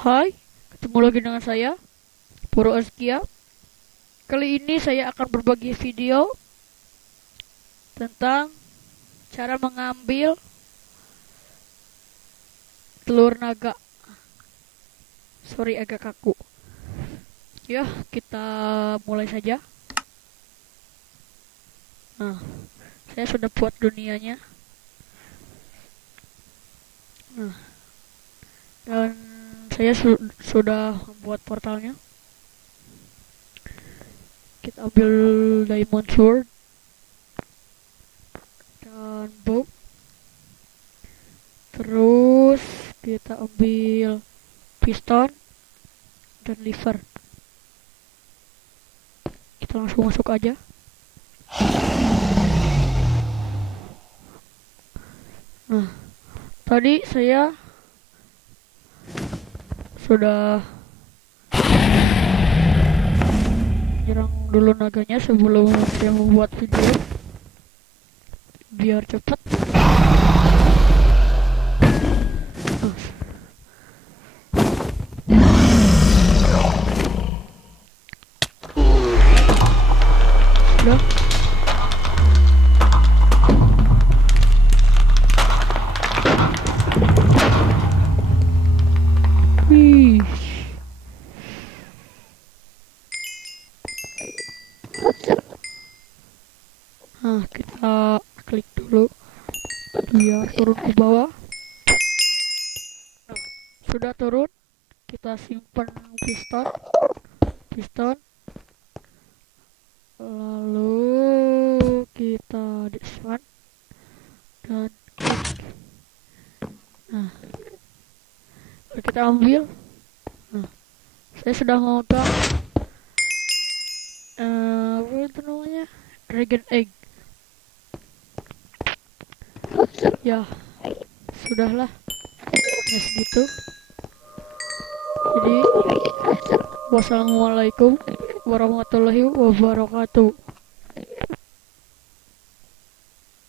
Hai, ketemu lagi dengan saya, Puro Askia. Kali ini saya akan berbagi video tentang cara mengambil telur naga. Sorry agak kaku. Ya, kita mulai saja. Nah, saya sudah buat dunianya. Nah, dan saya sudah membuat portalnya. Kita ambil diamond sword dan bow. Terus kita ambil piston dan lever. Kita langsung masuk aja. Nah, tadi saya sudah nyerang dulu naganya sebelum saya membuat video biar cepat. Sudah. Wih. Nah, kita klik dulu biar turun ke bawah. Nah, sudah turun. Kita simpan piston, piston. Lalu kita disman dan klik. Nah, lalu kita ambil. Nah, saya sudah memegang apa itu namanya? Dragon egg. Ya, sudahlah. Hanya segitu. Jadi, wassalamualaikum warahmatullahi wabarakatuh.